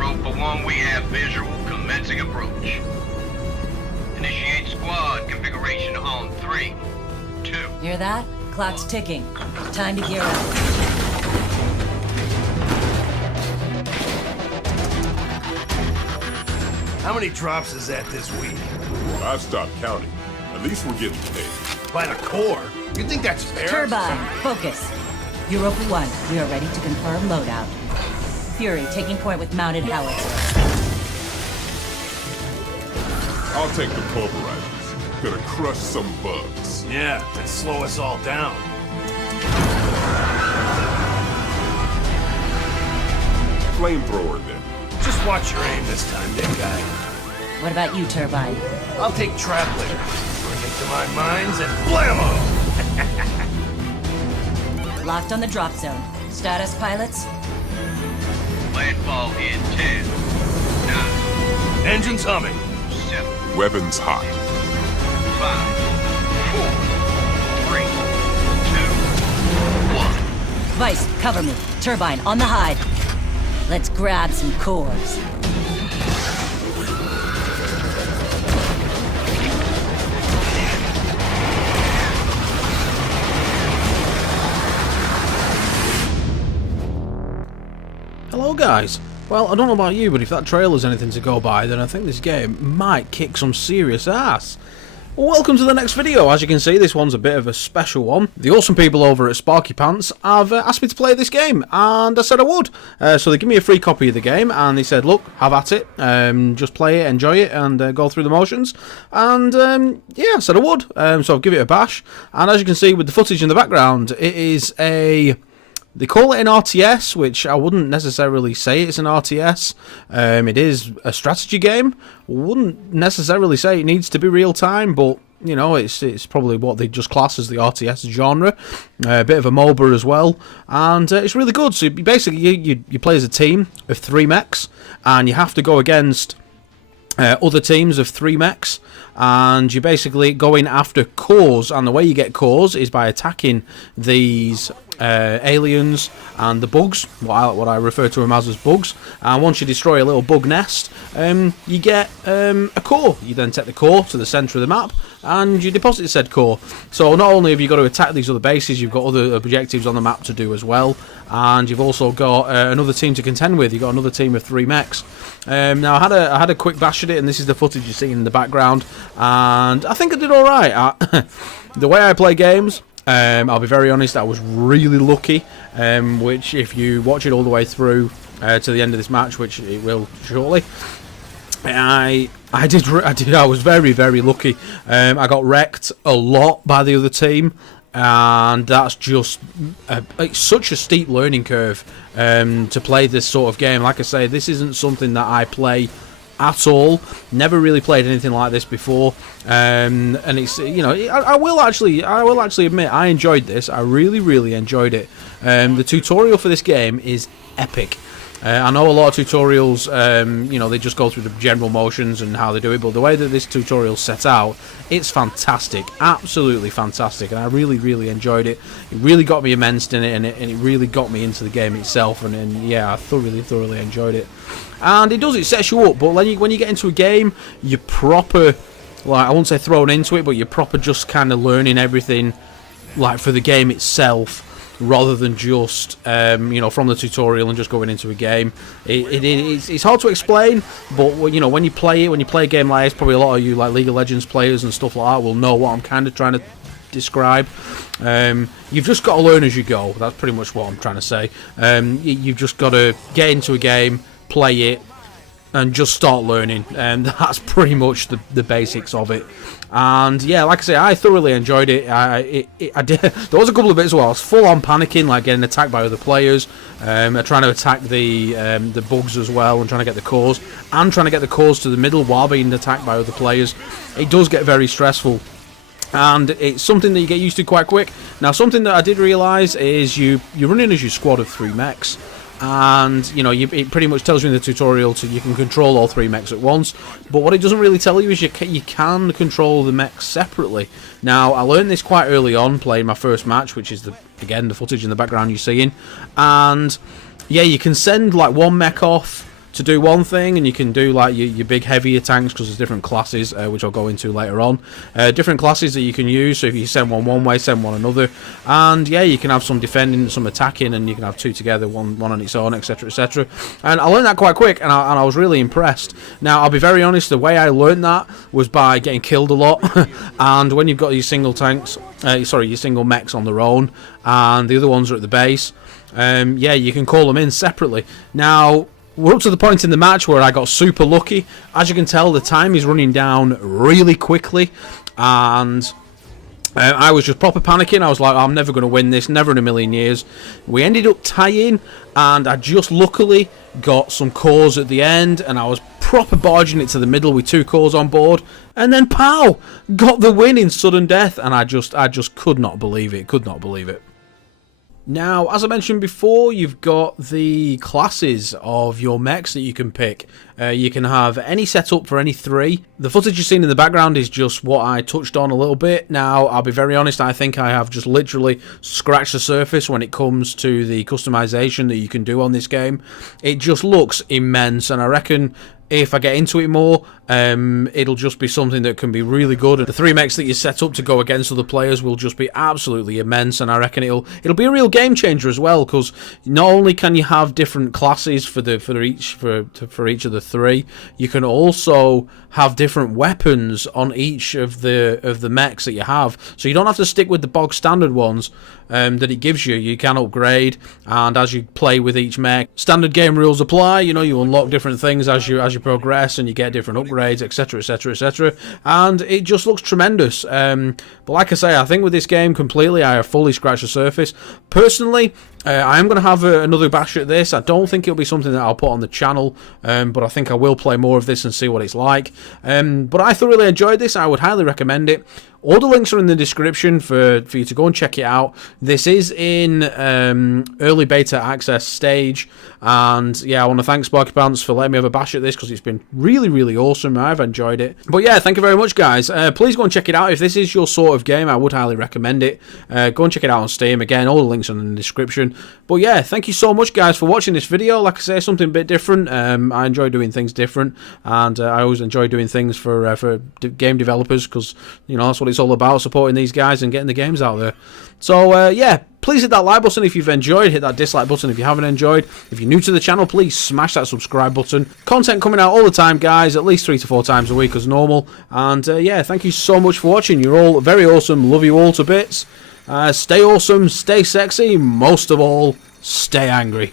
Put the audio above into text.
rope for 1, we have visual commencing approach. Initiate squad configuration on 3, 2. Hear that? Clock's ticking. Time to gear up. How many drops is that this week? I've stopped counting. At least we're getting paid. By the core? You think that's fair? Turbine, focus. Europa 1, we are ready to confirm loadout. Fury, taking point with mounted howitzer. I'll take the pulverizers. Gonna crush some bugs. Yeah, and slow us all down. Flamethrower then. Just watch your aim this time, big guy. What about you, Turbine? I'll take trap later. Bring it to my mines and blammo! Locked on the drop zone. Status, pilots? Landfall in 10, 9, Engines humming. 7, Weapons hot. 5, 4, 3, 2, 1. Vice, cover me. Turbine, on the hide. Let's grab some cores. Hello guys. Well, I don't know about you, but if that trailer's anything to go by, then I think this game might kick some serious ass. Welcome to the next video. As you can see, this one's a bit of a special one. The awesome people over at Sparky Pants have asked me to play this game, and I said I would. So they give me a free copy of the game, and they said, look, have at it, just play it, enjoy it, and go through the motions. And yeah, I said I would, so I'll give it a bash. And as you can see with the footage in the background, it is a... They call it an RTS, which I wouldn't necessarily say it's an RTS. It is a strategy game. Wouldn't necessarily say it needs to be real time, but you know, it's probably what they just class as the RTS genre. A bit of a MOBA as well, and it's really good. So basically, you play as a team of 3 mechs, and you have to go against other teams of 3 mechs, and you basically go in after cores, and the way you get cores is by attacking these aliens and the bugs, what I refer to them as bugs. And once you destroy a little bug nest, you get a core. You then take the core to the centre of the map and you deposit said core. So not only have you got to attack these other bases, you've got other objectives on the map to do as well, and you've also got another team to contend with. You've got another team of 3 mechs. Now I had a quick bash at it, and this is the footage you're seeing in the background, and I think I did alright. The way I play games, I'll be very honest, I was really lucky, which if you watch it all the way through to the end of this match, which it will shortly, I was very, very lucky. I got wrecked a lot by the other team, and that's just it's such a steep learning curve to play this sort of game. Like I say, this isn't something that I play at all. Never really played anything like this before, and it's, you know, I will actually admit I enjoyed this. I really enjoyed it. The tutorial for this game is epic. I know a lot of tutorials, you know, they just go through the general motions and how they do it, but the way that this tutorial's set out, it's fantastic, absolutely fantastic, and I really enjoyed it. It really got me immersed in it, and it really got me into the game itself, and yeah, I thoroughly enjoyed it. And it sets you up, but when you get into a game, you're proper, like, I won't say thrown into it, but you're proper just kind of learning everything, like, for the game itself, rather than just you know, from the tutorial and just going into a game. It's hard to explain, but you know, when you play a game like this, probably a lot of you like League of Legends players and stuff like that will know what I'm kind of trying to describe. You've just got to learn as you go. That's pretty much what I'm trying to say. You've just got to get into a game, play it, and just start learning, and that's pretty much the basics of it. And yeah, like I say, I thoroughly enjoyed it. I did. There was a couple of bits where I was full on panicking, like getting attacked by other players, trying to attack the bugs as well, and trying to get the cores, and trying to get the cores to the middle while being attacked by other players. It does get very stressful, and it's something that you get used to quite quick. Now, something that I did realise is you're running as your squad of 3 mechs. And you know, it pretty much tells you in the tutorial you can control all 3 mechs at once, but what it doesn't really tell you is you can control the mechs separately. Now, I learned this quite early on playing my first match, which is again the footage in the background you're seeing, and yeah, you can send like one mech off to do one thing, and you can do like your big heavier tanks, because there's different classes, which I'll go into later on. Different classes that you can use, so if you send one way, send one another, and yeah, you can have some defending, some attacking, and you can have two together, one on its own, etc, etc. And I learned that quite quick, and I was really impressed. Now, I'll be very honest, the way I learned that was by getting killed a lot, and when you've got your single tanks, your single mechs on their own, and the other ones are at the base, yeah, you can call them in separately. Now, we're up to the point in the match where I got super lucky. As you can tell, the time is running down really quickly, and I was just proper panicking. I was like, I'm never going to win this, never in a million years. We ended up tying, and I just luckily got some cores at the end, and I was proper barging it to the middle with 2 cores on board, and then pow! Got the win in sudden death, and I just could not believe it, Now, as I mentioned before, you've got the classes of your mechs that you can pick. You can have any setup for any 3. The footage you've seen in the background is just what I touched on a little bit. Now, I'll be very honest, I think I have just literally scratched the surface when it comes to the customization that you can do on this game. It just looks immense, and I reckon if I get into it more, it'll just be something that can be really good. And the 3 mechs that you set up to go against other players will just be absolutely immense, and I reckon it'll be a real game changer as well, because not only can you have different classes for each of the 3, you can also have different weapons on each of the mechs that you have, so you don't have to stick with the bog standard ones that it gives you. You can upgrade, and as you play with each mech, standard game rules apply. You know, you unlock different things as you progress, and you get different upgrades, etc, etc, etc, and it just looks tremendous. But like I say, I think with this game completely, I have fully scratched the surface. Personally, I am going to have another bash at this. I don't think it'll be something that I'll put on the channel, but I think I will play more of this and see what it's like. But I thoroughly enjoyed this. I would highly recommend it. All the links are in the description for you to go and check it out. This is in early beta access stage, and yeah, I want to thank Sparky Pants for letting me have a bash at this, because it's been really, really awesome. I've enjoyed it. But yeah, thank you very much, guys. Please go and check it out. If this is your sort of game, I would highly recommend it. Go and check it out on Steam. Again, all the links are in the description. But yeah, thank you so much, guys, for watching this video. Like I say, something a bit different. I enjoy doing things different, and I always enjoy doing things for game developers, because you know, that's what it's all about, supporting these guys and getting the games out there. So yeah, please hit that like button if you've enjoyed, hit that dislike button if you haven't enjoyed. If you're new to the channel, please smash that subscribe button. Content coming out all the time, guys, at least 3 to 4 times a week as normal. And yeah, thank you so much for watching. You're all very awesome. Love you all to bits. Stay awesome, stay sexy, most of all, stay angry.